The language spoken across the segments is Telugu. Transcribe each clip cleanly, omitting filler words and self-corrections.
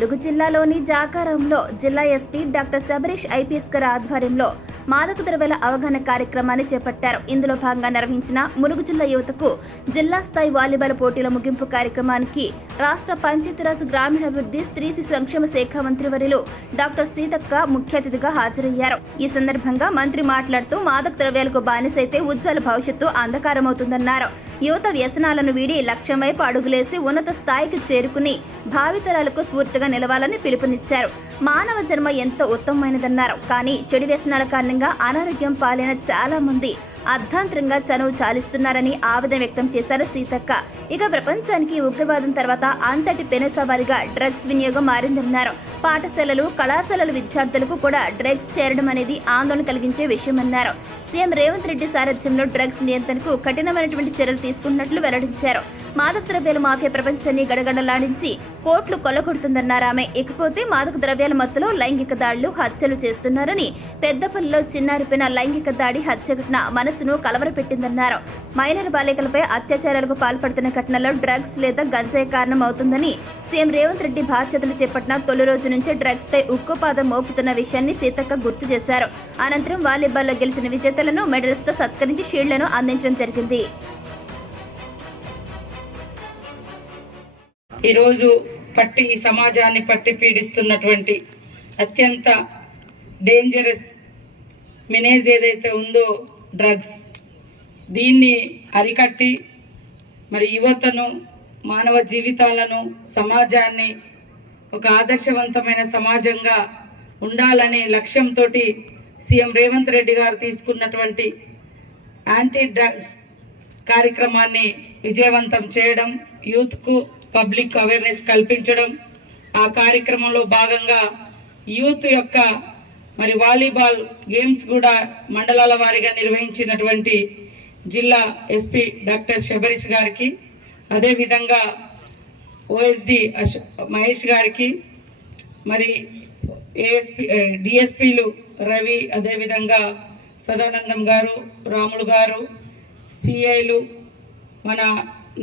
ములుగు జిల్లాలోని జాకారంలో జిల్లా ఎస్పీ డాక్టర్ శబరీష్ ఐపీఎస్ గారి ఆధ్వర్యంలో మాదక ద్రవ్యాల అవగాహన కార్యక్రమాన్ని చేపట్టారు. ఇందులో భాగంగా నిర్వహించిన ములుగు జిల్లా యువతకు జిల్లా స్థాయి వాలీబాల్ పోటీల ముగింపు కార్యక్రమానికి రాష్ట్ర పంచాయతీరాజ్ గ్రామీణాభివృద్ధి స్త్రీ శిశు సంక్షేమ శాఖ మంత్రివర్యులు డాక్టర్ సీతక్క ముఖ్య అతిథిగా హాజరయ్యారు. ఈ సందర్భంగా మంత్రి మాట్లాడుతూ మాదక ద్రవ్యాలకు బానిసైతే ఉజ్వల భవిష్యత్తు అంధకారమవుతుందన్నారు. యువత వ్యసనాలను వీడి లక్ష్యం వైపు అడుగులేసి ఉన్నత స్థాయికి చేరుకుని భావితరాలకు స్ఫూర్తిగా నిలవాలని పిలుపునిచ్చారు. మానవ జన్మ ఎంతో ఉత్తమమైనదన్నారు. కానీ చెడు వ్యసనాల కారణంగా అనారోగ్యం పాలైన చాలా మంది అర్ధాంతరంగా చనువు చాలిస్తున్నారని ఆవేదన వ్యక్తం చేశారు సీతక్క. ఇక ప్రపంచానికి ఉగ్రవాదం తర్వాత అంతటి పెనుసవారిగా డ్రగ్స్ వినియోగం మారిందన్నారు. పాఠశాలలు కళాశాలల విద్యార్థులకు కూడా డ్రగ్స్ చేరడం అనేది ఆందోళన కలిగించే విషయమన్నారు. సీఎం రేవంత్ రెడ్డి సారథ్యంలో డ్రగ్స్ నియంత్రణకు కఠినమైనటువంటి చర్యలు తీసుకున్నట్లు వెల్లడించారు. మాదక ద్రవ్యాల మాఫియా ప్రపంచాన్ని గడగడలాడించి కోట్లు కొల్లగొడుతుందన్నారు ఆమె. ఇకపోతే మాదక ద్రవ్యాల మత్తులో లైంగిక దాడులు హత్యలు చేస్తున్నారని, పెద్దపల్లిలో చిన్నారిపైన లైంగిక దాడి హత్య ఘటన మనసును కలవరపెట్టిందన్నారు. మైనర్ బాలికలపై అత్యాచారాలకు పాల్పడుతున్న ఘటనలో డ్రగ్స్ లేదా గంజాయి కారణం అవుతుందని సీఎం రేవంత్ రెడ్డి బాధ్యతలు చేపట్టిన తొలి రోజు నుంచే డ్రగ్స్ పై ఉక్కుపాదం మోపుతున్న విషయాన్ని సీతక్క గుర్తు చేశారు. అనంతరం వాలీబాల్లో గెలిచిన విజేతలను మెడల్స్ తో సత్కరించి షీల్డ్లను అందించడం జరిగింది. ఈరోజు ఈ సమాజాన్ని పట్టి పీడిస్తున్నటువంటి అత్యంత డేంజరస్ మినేజ్ ఏదైతే ఉందో డ్రగ్స్, దీన్ని అరికట్టి మరి యువతను, మానవ జీవితాలను, సమాజాన్ని ఒక ఆదర్శవంతమైన సమాజంగా ఉండాలనే లక్ష్యంతో సీఎం రేవంత్ రెడ్డి గారు తీసుకున్నటువంటి యాంటీ డ్రగ్స్ కార్యక్రమాన్ని విజయవంతం చేయడం, యూత్కు పబ్లిక్ అవేర్నెస్ కల్పించడం, ఆ కార్యక్రమంలో భాగంగా యూత్ యొక్క మరి వాలీబాల్ గేమ్స్ కూడా మండలాల వారీగా నిర్వహించినటువంటి జిల్లా ఎస్పీ డాక్టర్ శబరీష్ గారికి, అదేవిధంగా ఓఎస్డి మహేష్ గారికి, మరి డిఎస్పీలు రవి, అదేవిధంగా సదానందం గారు, రాములు గారు, సిఐలు, మన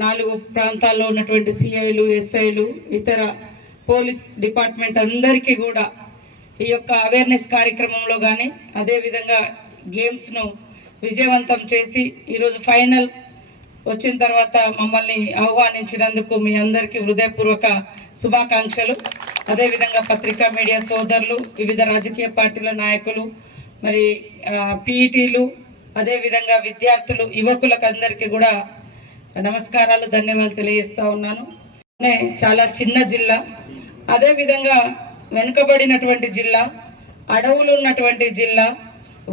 4 ప్రాంతాల్లో ఉన్నటువంటి సిఐలు, ఎస్ఐలు, ఇతర పోలీస్ డిపార్ట్మెంట్ అందరికీ కూడా ఈ యొక్క అవేర్నెస్ కార్యక్రమంలో కానీ, అదేవిధంగా గేమ్స్ను విజయవంతం చేసి ఈరోజు ఫైనల్ వచ్చిన తర్వాత మమ్మల్ని ఆహ్వానించినందుకు మీ అందరికీ హృదయపూర్వక శుభాకాంక్షలు. అదేవిధంగా పత్రికా మీడియా సోదరులు, వివిధ రాజకీయ పార్టీల నాయకులు, మరి పీఈటీలు, అదేవిధంగా విద్యార్థులు, యువకులకు అందరికీ కూడా నమస్కారాలు, ధన్యవాదాలు తెలియజేస్తా ఉన్నాను. చాలా చిన్న జిల్లా, అదేవిధంగా వెనుకబడినటువంటి జిల్లా, అడవులు ఉన్నటువంటి జిల్లా,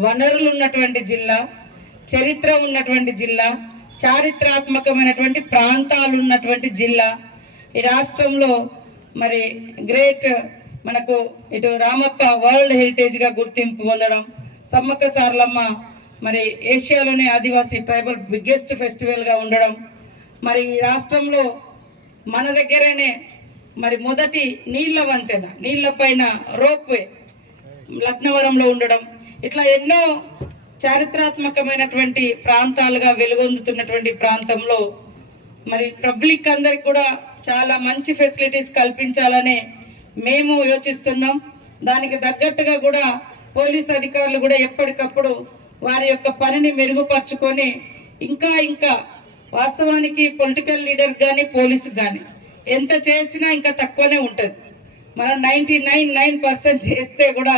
వనరులు ఉన్నటువంటి జిల్లా, చరిత్ర ఉన్నటువంటి జిల్లా, చారిత్రాత్మకమైనటువంటి ప్రాంతాలు ఉన్నటువంటి జిల్లా. ఈ రాష్ట్రంలో మరి గ్రేట్ మనకు ఇటు రామప్ప వరల్డ్ హెరిటేజ్గా గుర్తింపు పొందడం, సమ్మక్క సారలమ్మ మరి ఏషియాలోనే ఆదివాసీ ట్రైబల్ బిగ్గెస్ట్ ఫెస్టివల్గా ఉండడం, మరి ఈ రాష్ట్రంలో మన దగ్గరనే మరి మొదటి నీళ్ల వంతెన, నీళ్ల పైన రోప్వే లక్నవరంలో ఉండడం, ఇట్లా ఎన్నో చారిత్రాత్మకమైనటువంటి ప్రాంతాలుగా వెలుగొందుతున్నటువంటి ప్రాంతంలో మరి పబ్లిక్ అందరికి కూడా చాలా మంచి ఫెసిలిటీస్ కల్పించాలని మేము యోచిస్తున్నాం. దానికి తగ్గట్టుగా కూడా పోలీస్ అధికారులు కూడా ఎప్పటికప్పుడు వారి యొక్క పనిని మెరుగుపరుచుకొని ఇంకా వాస్తవానికి పొలిటికల్ లీడర్ కానీ పోలీసు కానీ ఎంత చేసినా ఇంకా తక్కువనే ఉంటుంది. మనం 99% చేస్తే కూడా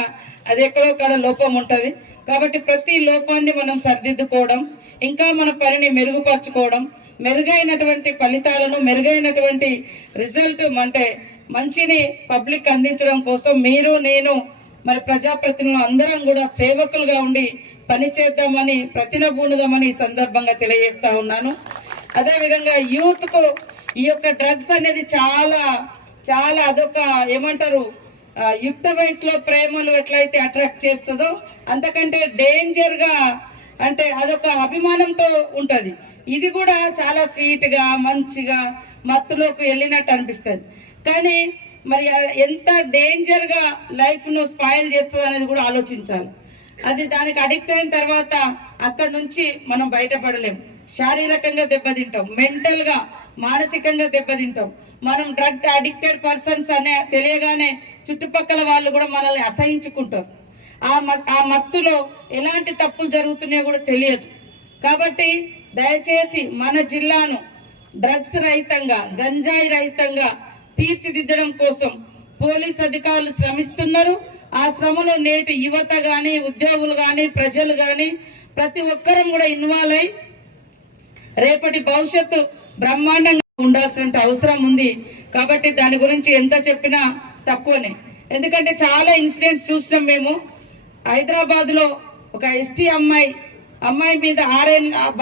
అది ఎక్కడో కాడ లోపం ఉంటుంది. కాబట్టి ప్రతి లోపాన్ని మనం సరిదిద్దుకోవడం, ఇంకా మన పనిని మెరుగుపరచుకోవడం, మెరుగైనటువంటి ఫలితాలను, మెరుగైనటువంటి రిజల్ట్ అంటే మంచిని పబ్లిక్ అందించడం కోసం మీరు, నేను, మరి ప్రజాప్రతినిధులు అందరం కూడా సేవకులుగా ఉండి పనిచేద్దామని, ప్రతినబూనుదామని ఈ సందర్భంగా తెలియజేస్తా ఉన్నాను. అదేవిధంగా యూత్కు ఈ యొక్క డ్రగ్స్ అనేది చాలా అదొక ఏమంటారు, యుక్త వయసులో ప్రేమలు ఎట్లయితే అట్రాక్ట్ చేస్తుందో అంతకంటే డేంజర్గా, అంటే అదొక అభిమానంతో ఉంటుంది. ఇది కూడా చాలా స్వీట్గా మంచిగా మత్తులోకి వెళ్ళినట్టు అనిపిస్తుంది. కానీ మరి ఎంత డేంజర్గా లైఫ్ను స్పాయిల్ చేస్తుంది అనేది కూడా ఆలోచించాలి. అది దానికి అడిక్ట్ అయిన తర్వాత అక్కడ నుంచి మనం బయటపడలేము. శారీరకంగా దెబ్బతింటాం, మెంటల్గా మానసికంగా దెబ్బతింటాం. మనం డ్రగ్ అడిక్టెడ్ పర్సన్స్ అనే తెలియగానే చుట్టుపక్కల వాళ్ళు కూడా మనల్ని అసహించుకుంటారు. ఆ మత్తులో ఎలాంటి తప్పులు జరుగుతున్నాయో కూడా తెలియదు. కాబట్టి దయచేసి మన జిల్లాను డ్రగ్స్ రహితంగా, గంజాయి రహితంగా తీర్చిదిద్దడం కోసం పోలీస్ అధికారులు శ్రమిస్తున్నారు. ఆ శ్రమలో నేటి యువత గాని, ఉద్యోగులు గాని, ప్రజలు గాని ప్రతి ఒక్కరం కూడా ఇన్వాల్వ్ అయి రేపటి భవిష్యత్తు బ్రహ్మాండంగా ఉండాల్సిన అవసరం ఉంది. కాబట్టి దాని గురించి ఎంత చెప్పినా తక్కువనే. ఎందుకంటే చాలా ఇన్సిడెంట్స్ చూసినాం మేము. హైదరాబాద్ లో ఒక ఎస్టీ అమ్మాయి మీద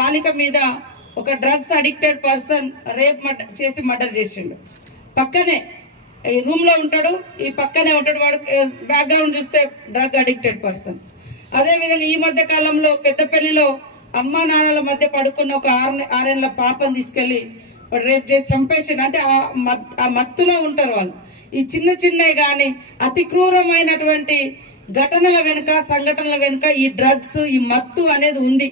బాలిక మీద ఒక డ్రగ్స్ అడిక్టెడ్ పర్సన్ రేప్ చేసి మర్డర్ చేసిండు. పక్కనే ఈ రూమ్ లో ఉంటాడు, ఈ పక్కనే ఉంటాడు. వాడు బ్యాక్గ్రౌండ్ చూస్తే డ్రగ్ అడిక్టెడ్ పర్సన్. అదే విధంగా ఈ మధ్య కాలంలో పెద్దపల్లిలో అమ్మా నాన్నల మధ్య పడుకున్న ఒక 6 పాపను తీసుకెళ్లి రేప్ చేసి చంపేసిండు. అంటే ఆ మత్తులో ఉంటారు వాళ్ళు. ఈ చిన్నవి కానీ అతి క్రూరమైనటువంటి ఘటనల వెనుక, సంఘటనల వెనుక ఈ డ్రగ్స్, ఈ మత్తు అనేది ఉంది.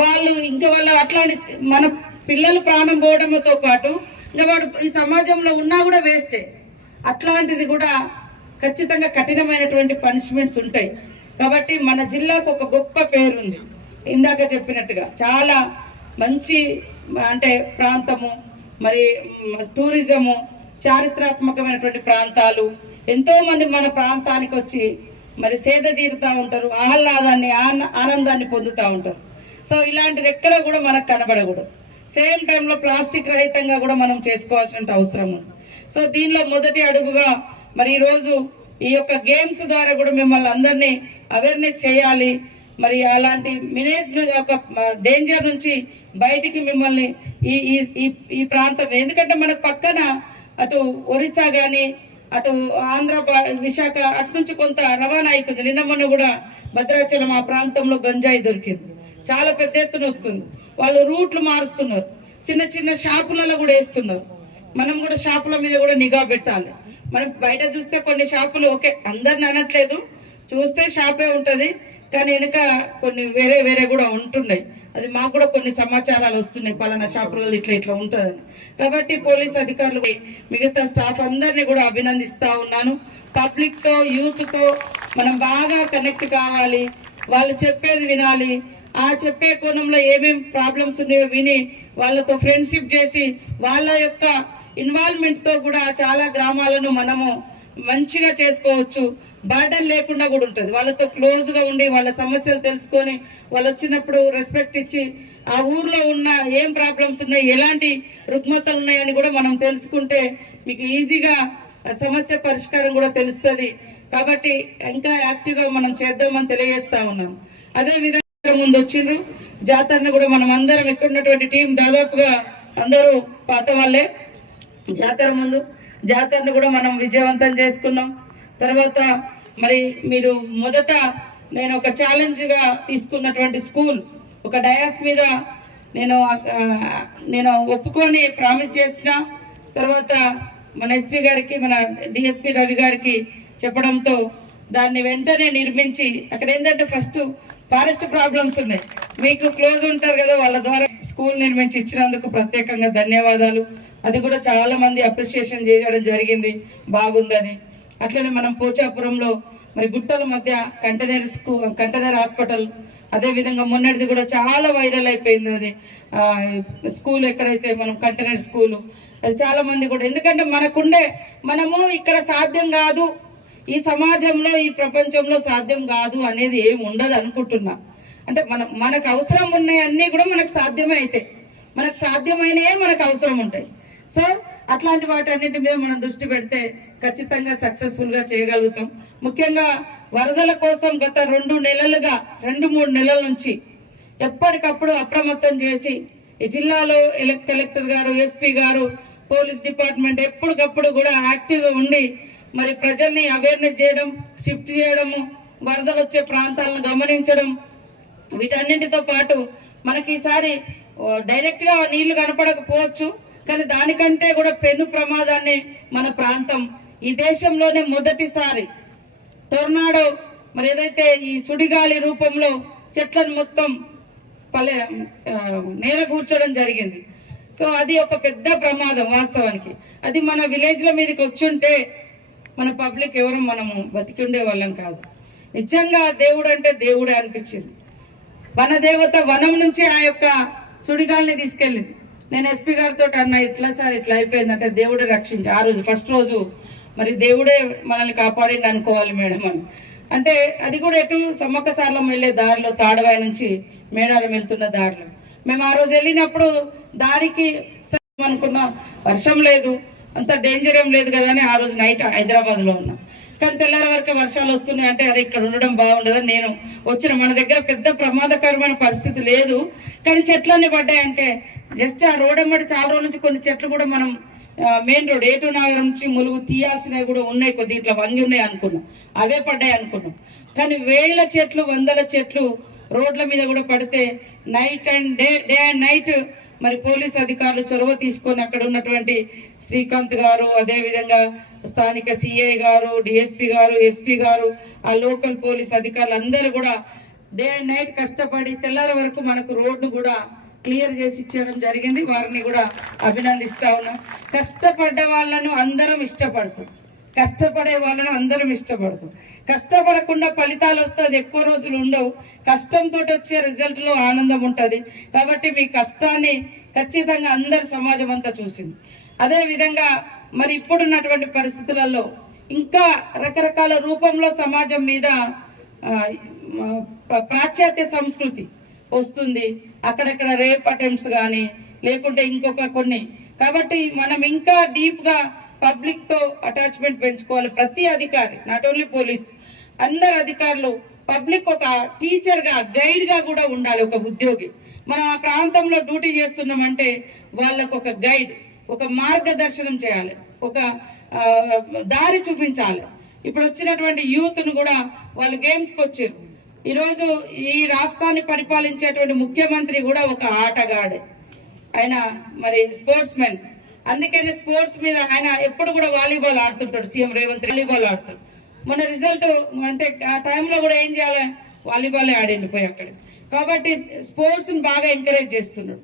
వాళ్ళ అట్లాంటి మన పిల్లలు ప్రాణం పోవడంతో పాటు ఇంకా వాడు ఈ సమాజంలో ఉన్నా కూడా వేస్టే. అట్లాంటిది కూడా ఖచ్చితంగా కఠినమైనటువంటి పనిష్మెంట్స్ ఉంటాయి. కాబట్టి మన జిల్లాకు ఒక గొప్ప పేరుంది. ఇందాక చెప్పినట్టుగా చాలా మంచి అంటే ప్రాంతము, మరి టూరిజము, చారిత్రాత్మకమైనటువంటి ప్రాంతాలు, ఎంతో మంది మన ప్రాంతానికి వచ్చి మరి సేద తీరుతూ ఉంటారు, ఆహ్లాదాన్ని ఆనందాన్ని పొందుతూ ఉంటారు. సో ఇలాంటిది ఎక్కడ కూడా మనకు కనబడకూడదు. సేమ్ టైంలో ప్లాస్టిక్ రహితంగా కూడా మనం చేసుకోవాల్సిన అవసరం ఉంది. సో దీనిలో మొదటి అడుగుగా మరి ఈరోజు ఈ యొక్క గేమ్స్ ద్వారా కూడా మిమ్మల్ని అందరినీ అవేర్నెస్ చేయాలి. మరి అలాంటి మినేజ్ ఒక డేంజర్ నుంచి బయటికి మిమ్మల్ని ఈ ప్రాంతం, ఎందుకంటే మనకు పక్కన అటు ఒరిస్సా కానీ, అటు ఆంధ్ర, విశాఖ అటు నుంచి కొంత రవాణా అవుతుంది. నిన్న మొన్న కూడా భద్రాచలం ఆ ప్రాంతంలో గంజాయి దొరికింది, చాలా పెద్ద ఎత్తున వస్తుంది. వాళ్ళు రూట్లు మారుస్తున్నారు, చిన్న షాపులలో కూడా వేస్తున్నారు. మనం కూడా షాపుల మీద కూడా నిఘా పెట్టాలి. మనం బయట చూస్తే కొన్ని షాపులు ఓకే, అందరిని అనట్లేదు, చూస్తే షాపే ఉంటది, కానీ వెనుక కొన్ని వేరే కూడా ఉంటున్నాయి. అది మాకు కూడా కొన్ని సమాచారాలు వస్తున్నాయి, పలానా షాపులలో ఇట్లా ఉంటుందని. కాబట్టి పోలీస్ అధికారులు, మిగతా స్టాఫ్ అందరినీ కూడా అభినందిస్తా ఉన్నాను. పబ్లిక్ తో, యూత్ తో మనం బాగా కనెక్ట్ కావాలి. వాళ్ళు చెప్పేది వినాలి. ఆ చెప్పే కోణంలో ఏమేం ప్రాబ్లమ్స్ ఉన్నాయో విని వాళ్ళతో ఫ్రెండ్షిప్ చేసి వాళ్ళ యొక్క ఇన్వాల్వ్మెంట్ తో కూడా చాలా గ్రామాలను మనము మంచిగా చేసుకోవచ్చు. బర్డన్ లేకుండా కూడా ఉంటుంది. వాళ్ళతో క్లోజ్ గా ఉండి వాళ్ళ సమస్యలు తెలుసుకొని వాళ్ళు వచ్చినప్పుడు రెస్పెక్ట్ ఇచ్చి ఆ ఊర్లో ఉన్న ఏం ప్రాబ్లమ్స్ ఉన్నాయి, ఎలాంటి రుగ్మతలు ఉన్నాయని కూడా మనం తెలుసుకుంటే మీకు ఈజీగా సమస్య పరిష్కారం కూడా తెలుస్తుంది. కాబట్టి ఇంకా యాక్టివ్ గా మనం చేద్దామని తెలియజేస్తా ఉన్నాం. అదే విధంగా ముందు వచ్చిండ్రు జాతరను కూడా మనం అందరం ఇక్కడ ఉన్నటువంటి టీం దాదాపుగా అందరూ పాత వాళ్ళే. జాతరను కూడా మనం విజయవంతం చేసుకున్నాం. తర్వాత మరి మీరు మొదట నేను ఒక ఛాలెంజ్ గా తీసుకున్నటువంటి స్కూల్, ఒక డయాస్ మీద నేను ఒప్పుకొని ప్రామిస్ చేసిన తర్వాత మన ఎస్పీ గారికి, మన డిఎస్పీ రవి గారికి చెప్పడంతో దాన్ని వెంటనే నిర్మించి, అక్కడ ఏంటంటే ఫస్ట్ ఫారెస్ట్ ప్రాబ్లమ్స్ ఉన్నాయి, మీకు క్లోజ్ ఉంటారు కదా, వాళ్ళ ద్వారా స్కూల్ నిర్మించి ఇచ్చినందుకు ప్రత్యేకంగా ధన్యవాదాలు. అది కూడా చాలా మంది అప్రిషియేషన్ చేయడం జరిగింది, బాగుందని. అట్లనే మనం పోచాపురంలో మరి గుట్టల మధ్య కంటైనర్ హాస్పిటల్, అదే విధంగా మొన్నటిది కూడా చాలా వైరల్ అయిపోయింది. అది స్కూల్ ఎక్కడైతే మనం కంటైనర్ స్కూల్, అది చాలా మంది కూడా, ఎందుకంటే మనము ఇక్కడ సాధ్యం కాదు, ఈ సమాజంలో ఈ ప్రపంచంలో సాధ్యం కాదు అనేది ఏమి ఉండదు అనుకుంటున్నా. అంటే మనకు అవసరం ఉన్నాయి అన్నీ కూడా మనకు సాధ్యమే అవుతాయి, మనకు సాధ్యమైనవే మనకు అవసరం ఉంటాయి. సో అట్లాంటి వాటన్నిటి మీద మనం దృష్టి పెడితే ఖచ్చితంగా సక్సెస్ఫుల్ గా చేయగలుగుతాం. ముఖ్యంగా వరదల కోసం గత 2-3 నెలల నుంచి ఎప్పటికప్పుడు అప్రమత్తం చేసి ఈ జిల్లాలో కలెక్టర్ గారు, ఎస్పీ గారు, పోలీస్ డిపార్ట్మెంట్ ఎప్పటికప్పుడు కూడా యాక్టివ్ గా ఉండి మరి ప్రజల్ని అవేర్నెస్ చేయడం, షిఫ్ట్ చేయడము, వరదలు వచ్చే ప్రాంతాలను గమనించడం, వీటన్నింటితో పాటు మనకి ఈసారి డైరెక్ట్ గా నీళ్లు కనపడకపోవచ్చు, కానీ దానికంటే కూడా పెను ప్రమాదాన్ని మన ప్రాంతం ఈ దేశంలోనే మొదటిసారి టొర్నాడో, మరి ఏదైతే ఈ సుడిగాలి రూపంలో చెట్లను మొత్తం నేల కూర్చోవడం జరిగింది. సో అది ఒక పెద్ద ప్రమాదం వాస్తవానికి. అది మన విలేజ్ల మీదకి వచ్చుంటే మన పబ్లిక్ ఎవరు మనము బతికి ఉండే వాళ్ళం కాదు. నిజంగా దేవుడు అంటే దేవుడే అనిపించింది. వనదేవత వనం నుంచి ఆ యొక్క సుడిగాల్ని తీసుకెళ్ళింది. నేను ఎస్పీ గారితో అన్న ఇట్లా సార్ ఇట్లా అయిపోయిందంటే దేవుడే రక్షించి ఆ రోజు ఫస్ట్ రోజు మరి దేవుడే మనల్ని కాపాడిండి అనుకోవాలి మేడం అని. అంటే అది కూడా ఎటు సమ్మక్క సార్లం వెళ్ళే దారిలో తాడవాయి నుంచి మేడారం వెళ్తున్న దారిలో మేము ఆ రోజు వెళ్ళినప్పుడు దారికి అనుకున్నాం, వర్షం లేదు, అంత డేంజర్ ఏం లేదు కదా అని ఆ రోజు నైట్ హైదరాబాద్లో ఉన్నాం. కానీ తెల్లారి వరకు వర్షాలు వస్తున్నాయి అంటే అరే ఇక్కడ ఉండడం బాగుండదని నేను వచ్చిన. మన దగ్గర పెద్ద ప్రమాదకరమైన పరిస్థితి లేదు, కానీ చెట్లన్నీ పడ్డాయంటే జస్ట్ ఆ రోడ్ అమ్మటి చాలా రోజుల నుంచి కొన్ని చెట్లు కూడా మనం మెయిన్ రోడ్ ఏటూ నగరం నుంచి ములుగు తీయాల్సినవి కూడా ఉన్నాయి, కొద్ది ఇట్లా వంగి ఉన్నాయి అనుకున్నాం, అవే పడ్డాయి అనుకున్నాం. కానీ వేల చెట్లు వందల చెట్లు రోడ్ల మీద కూడా పడితే night and day and night మరి పోలీస్ అధికారులు చొరవ తీసుకొని అక్కడ ఉన్నటువంటి శ్రీకాంత్ గారు, అదేవిధంగా స్థానిక సిఐ గారు, డిఎస్పీ గారు, ఎస్పీ గారు, ఆ లోకల్ పోలీస్ అధికారులు అందరూ కూడా డే అండ్ నైట్ కష్టపడి తెల్లారి వరకు మనకు రోడ్డు కూడా క్లియర్ చేసి ఇచ్చడం జరిగింది. వారిని కూడా అభినందిస్తా ఉన్నాం. కష్టపడ్డ వాళ్ళను అందరం ఇష్టపడతాం, కష్టపడే వాళ్ళను అందరం ఇష్టపడతాం. కష్టపడకుండా ఫలితాలు వస్తే అది ఎక్కువ రోజులు ఉండవు. కష్టంతో వచ్చే రిజల్ట్ లో ఆనందం ఉంటుంది. కాబట్టి మీ కష్టాన్ని ఖచ్చితంగా అందరు సమాజం అంతా చూసింది. అదే విధంగా మరి ఇప్పుడున్నటువంటి పరిస్థితులలో ఇంకా రకరకాల రూపంలో సమాజం మీద పాశ్చాత్య సంస్కృతి వస్తుంది. అక్కడక్కడ రేప్ అటెంప్ట్స్ కానీ లేకుంటే ఇంకొక కొన్ని. కాబట్టి మనం ఇంకా డీప్ గా పబ్లిక్ తో అటాచ్మెంట్ పెంచుకోవాలి. ప్రతి అధికారి, నాట్ ఓన్లీ పోలీస్, అందరు అధికారులు పబ్లిక్ ఒక టీచర్ గా గైడ్ గా కూడా ఉండాలి. ఒక ఉద్యోగి మనం ఆ ప్రాంతంలో డ్యూటీ చేస్తున్నామంటే వాళ్ళకు ఒక గైడ్, ఒక మార్గదర్శనం చేయాలి, ఒక దారి చూపించాలి. ఇప్పుడు వచ్చినటువంటి యూత్ ను కూడా వాళ్ళు గేమ్స్కి వచ్చారు. ఈరోజు ఈ రాష్ట్రాన్ని పరిపాలించేటువంటి ముఖ్యమంత్రి కూడా ఒక ఆటగాడే, ఆయన మరి స్పోర్ట్స్ మెన్. అందుకని స్పోర్ట్స్ మీద ఆయన ఎప్పుడు కూడా వాలీబాల్ ఆడుతుంటాడు. సీఎం రేవంత్ వాలీబాల్ ఆడుతాడు. మన రిజల్ట్ అంటే ఆ టైంలో కూడా ఏం చేయాలి, వాలీబాలే ఆడిండిపోయి అక్కడ. కాబట్టి స్పోర్ట్స్ ని బాగా ఎంకరేజ్ చేస్తున్నాడు.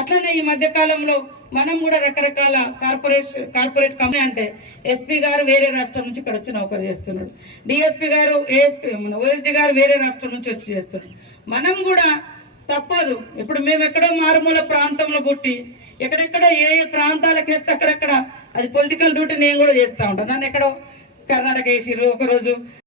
అట్లనే ఈ మధ్య కాలంలో మనం కూడా రకరకాల కార్పొరేట్ కంపెనీ అంటే ఎస్పీ గారు వేరే రాష్ట్రం నుంచి ఇక్కడ వచ్చి నౌకరు చేస్తున్నాడు, డిఎస్పీ గారు మన ఓఎస్డి గారు వేరే రాష్ట్రం నుంచి వచ్చి చేస్తున్నాడు. మనం కూడా తప్పదు. ఇప్పుడు మేము ఎక్కడో మారుమూల ప్రాంతంలో పుట్టి ఎక్కడెక్కడ ఏ ప్రాంతాలకు వేస్తే అక్కడెక్కడ అది పొలిటికల్ డ్యూటీ నేను కూడా చేస్తూ ఉంటాను. నన్ను ఎక్కడో కర్ణాటక వేసిరు, ఒకరోజు